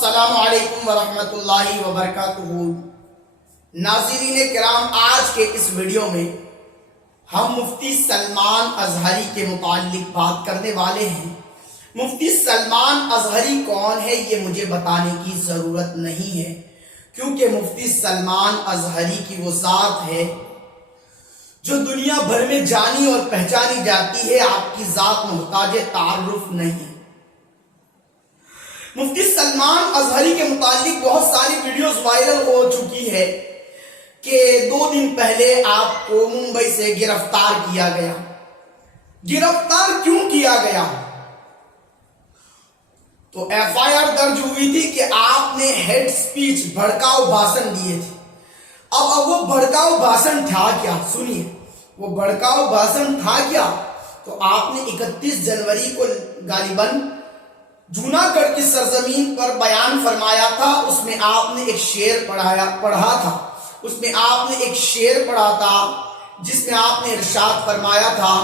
السلام علیکم ورحمۃ اللہ وبرکاتہ۔ ناظرین کرام، آج کے اس ویڈیو میں ہم مفتی سلمان اظہری کے متعلق بات کرنے والے ہیں۔ مفتی سلمان اظہری کون ہے یہ مجھے بتانے کی ضرورت نہیں ہے، کیونکہ مفتی سلمان اظہری کی وہ ذات ہے جو دنیا بھر میں جانی اور پہچانی جاتی ہے۔ آپ کی ذات محتاج تعارف نہیں۔ مفتی سلمان اظہری کے متعلق بہت ساری ویڈیوز وائرل ہو چکی ہے کہ 2 دن پہلے آپ کو ممبئی سے گرفتار کیا گیا۔ گرفتار کیوں کیا گیا؟ تو ایف آئی آر درج ہوئی تھی کہ آپ نے ہیڈ سپیچ بھڑکاؤ بھاشن دیے تھے۔ اب وہ بھڑکاؤ بھاشن تھا کیا؟ سنیے، وہ بھڑکاؤ بھاشن تھا کیا؟ تو آپ نے 31 جنوری کو غالباً جوناگڑھ کی سرزمین پر بیان فرمایا تھا۔ اس میں آپ نے ایک شعر پڑھا تھا۔ اس میں آپ نے ایک شعر پڑھا تھا جس میں آپ نے ارشاد فرمایا تھا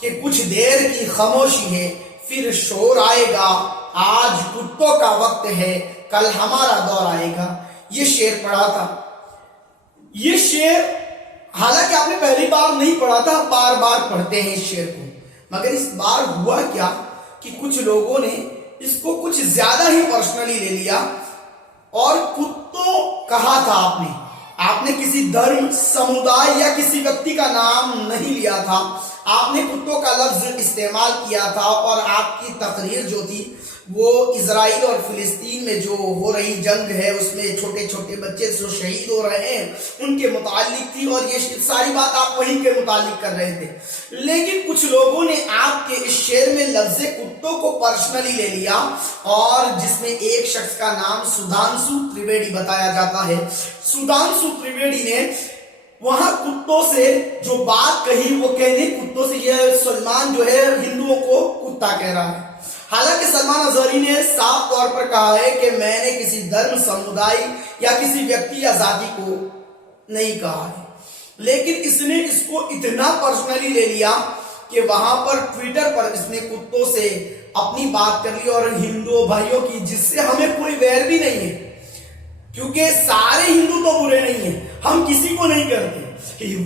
کہ کچھ دیر کی خاموشی ہے پھر شور آئے گا، آج کتوں کا وقت ہے کل ہمارا دور آئے گا۔ یہ شعر پڑھا تھا۔ یہ شعر حالانکہ آپ نے پہلی بار نہیں پڑھا تھا، بار بار پڑھتے ہیں اس شعر کو، مگر اس بار ہوا کیا کہ کچھ لوگوں نے اس کو کچھ زیادہ ہی پرسنلی لے لیا اور کتوں کہا تھا۔ آپ نے کسی دھرم، سمودائے یا کسی ویکتی کا نام نہیں لیا تھا، آپ نے کتوں کا لفظ استعمال کیا تھا، اور آپ کی تقریر جو تھی وہ اسرائیل اور فلسطین میں جو ہو رہی جنگ ہے، اس میں چھوٹے چھوٹے بچے جو شہید ہو رہے ہیں ان کے متعلق تھی، اور یہ ساری بات آپ وہیں کے متعلق کر رہے تھے۔ لیکن کچھ لوگوں نے آپ کے اس شعر میں لفظ کتوں کو پرسنلی لے لیا، اور جس میں ایک شخص کا نام سدھانشو تریویڑی بتایا جاتا ہے۔ سدھانشو تریویڑی نے وہاں کتوں سے جو بات کہی، وہ کہنے کتوں سے یہ سلمان جو ہے ہندوؤں کو کتا کہہ رہا ہے۔ حالانکہ سلمان اظہری نے صاف طور پر کہا ہے کہ میں نے کسی دھرم، سمودائے یا کسی ویکتی یا ذاتی کو نہیں کہا ہے، لیکن اس نے اس کو اتنا پرسنلی لے لیا کہ وہاں پر ٹویٹر پر اس نے کتوں سے اپنی بات کر لی، اور ہندو بھائیوں کی، جس سے ہمیں کوئی ویر بھی نہیں ہے، کیونکہ سارے ہندو تو برے نہیں ہیں، ہم کسی کو نہیں کرتے،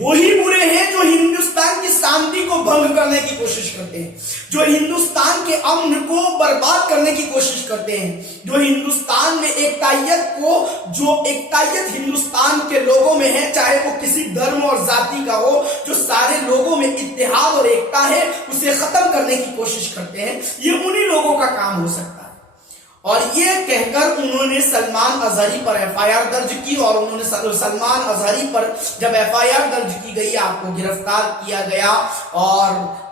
وہی برے ہیں جو ہندوستان کی شانتی کو بھنگ کرنے کی کوشش کرتے ہیں، جو ہندوستان کے امن کو برباد کرنے کی کوشش کرتے ہیں، جو ہندوستان میں ایکتائیت ہندوستان کے لوگوں میں ہے، چاہے وہ کسی دھرم اور ذاتی کا ہو، جو سارے لوگوں میں اتحاد اور ایکتا ہے، اسے ختم کرنے کی کوشش کرتے ہیں۔ یہ انہی لوگوں کا کام ہو سکتا ہے۔ اور یہ کہہ کر انہوں نے سلمان اظہری پر ایف آئی آر درج کی، اور انہوں نے سلمان اظہری پر جب ایف آئی آر درج کی گئی، آپ کو گرفتار کیا گیا، اور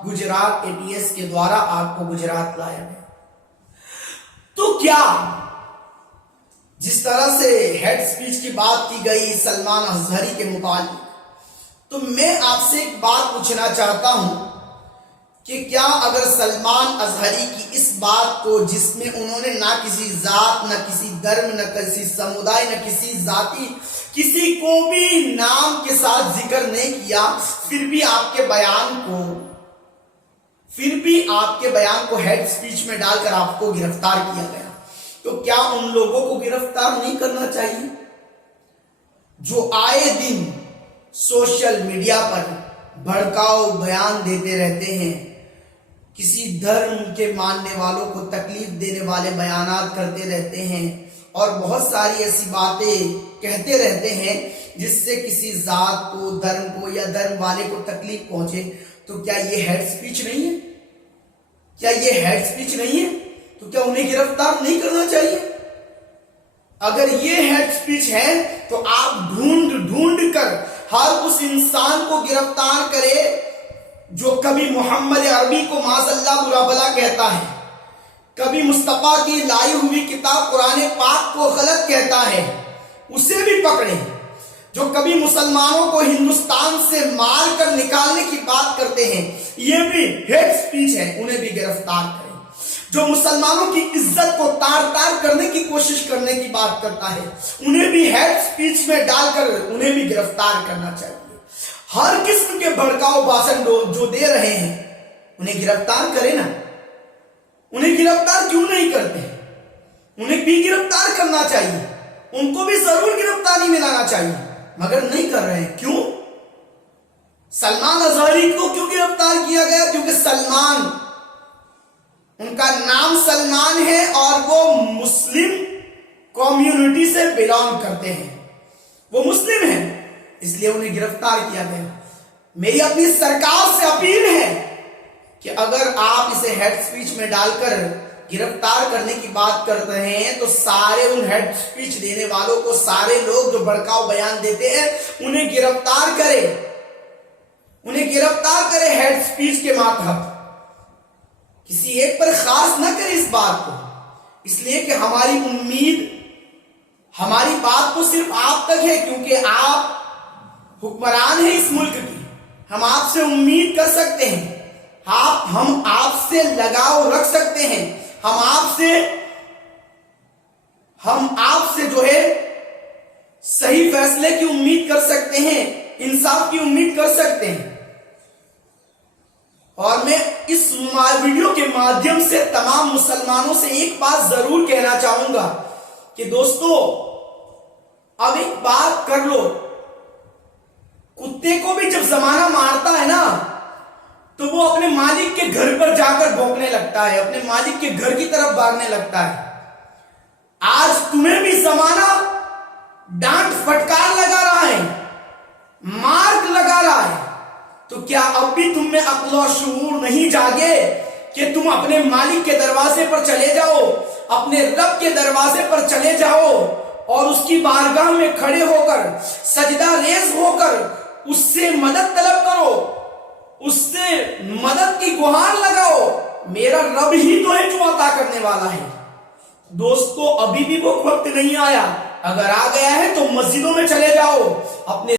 گجرات ATS کے دوارا آپ کو گجرات لایا گیا۔ تو کیا جس طرح سے ہیڈ سپیچ کی بات کی گئی سلمان اظہری کے متعلق، تو میں آپ سے ایک بات پوچھنا چاہتا ہوں کہ کیا اگر سلمان اظہری کی اس بات کو، جس میں انہوں نے نہ کسی ذات، نہ کسی دھرم، نہ کسی سمودائے، نہ کسی ذاتی، کسی کو بھی نام کے ساتھ ذکر نہیں کیا، پھر بھی آپ کے بیان کو ہیڈ سپیچ میں ڈال کر آپ کو گرفتار کیا گیا، تو کیا ان لوگوں کو گرفتار نہیں کرنا چاہیے جو آئے دن سوشل میڈیا پر بھڑکاؤ بیان دیتے رہتے ہیں، کسی دھرم کے ماننے والوں کو تکلیف دینے والے بیانات کرتے رہتے ہیں، اور بہت ساری ایسی باتیں کہتے رہتے ہیں جس سے کسی ذات کو، دھرم کو یا دھرم والے کو تکلیف پہنچے؟ تو کیا یہ ہیڈ سپیچ نہیں ہے؟ کیا یہ ہیڈ سپیچ نہیں ہے؟ تو کیا انہیں گرفتار نہیں کرنا چاہیے؟ اگر یہ ہیڈ سپیچ ہے تو آپ ڈھونڈ کر ہر اس انسان کو گرفتار کرے جو کبھی محمد عربی کو معاذ اللہ برا بلا کہتا ہے، کبھی مصطفیٰ کی لائی ہوئی کتاب قرآن پاک کو غلط کہتا ہے، اسے بھی پکڑے، جو کبھی مسلمانوں کو ہندوستان سے مار کر نکالنے کی بات کرتے ہیں، یہ بھی ہیڈ سپیچ ہے، انہیں بھی گرفتار کریں، جو مسلمانوں کی عزت کو تار تار کرنے کی کوشش کرنے کی بات کرتا ہے، انہیں بھی ہیڈ سپیچ میں ڈال کر انہیں بھی گرفتار کرنا چاہیے۔ ہر قسم کے بھڑکاؤ بھاشن جو دے رہے ہیں انہیں گرفتار کرے نا، انہیں گرفتار کیوں نہیں کرتے؟ انہیں بھی گرفتار کرنا چاہیے, ان کو بھی ضرور گرفتاری میں لانا چاہیے, مگر نہیں کر رہے ہیں. کیوں؟ سلمان اظہری کو کیوں گرفتار کیا گیا؟ کیونکہ سلمان, ان کا نام سلمان ہے اور وہ مسلم کمیونٹی سے بلانگ کرتے ہیں, وہ مسلم ہیں, اس لیے انہیں گرفتار کیا گیا. میری اپنی سرکار سے اپیل ہے کہ اگر آپ اسے ہیڈ سپیچ میں ڈال کر گرفتار کرنے کی بات کر رہے ہیں تو سارے ان ہیڈ سپیچ دینے والوں کو, سارے لوگ جو بھڑکاؤ بیان دیتے ہیں, انہیں گرفتار کرے, انہیں گرفتار کرے ہیڈ سپیچ کے ماتحت. کسی ایک پر خاص نہ کرے اس بات کو, اس لیے کہ ہماری امید, ہماری بات تو صرف آپ تک ہے, کیونکہ آپ حکمران ہیں اس ملک کی. ہم آپ سے امید کر سکتے ہیں, ہم آپ سے لگاؤ رکھ سکتے ہیں, ہم آپ سے جو ہے صحیح فیصلے کی امید کر سکتے ہیں, انصاف کی امید کر سکتے ہیں. اور میں اس ویڈیو کے مادھیم سے تمام مسلمانوں سے ایک بات ضرور کہنا چاہوں گا کہ دوستو, اب ایک بات کر لو, کتے کو بھی جب زمانہ مارتا ہے نا تو وہ اپنے مالک کے گھر پر جا کر بھونکنے لگتا ہے, اپنے مالک کے گھر کی طرف بھاگنے لگتا ہے. آج تمہیں بھی زمانہ ڈانٹ پھٹکار لگا رہا ہے, مارک لگا رہا ہے, تو کیا اب بھی تم میں عقل و شعور نہیں جاگے کہ تم اپنے مالک کے دروازے پر چلے جاؤ, اپنے رب کے دروازے پر چلے جاؤ اور اس کی بارگاہ میں کھڑے ہو کر, سجدہ ریز ہو کر اس سے مدد طلب کرو, اس سے مدد کی گہار لگاؤ. میرا رب ہی تو ہے جو عطا کرنے والا ہے. دوستو, ابھی بھی وہ وقت نہیں آیا, اگر آ گیا ہے تو مسجدوں میں چلے جاؤ, اپنے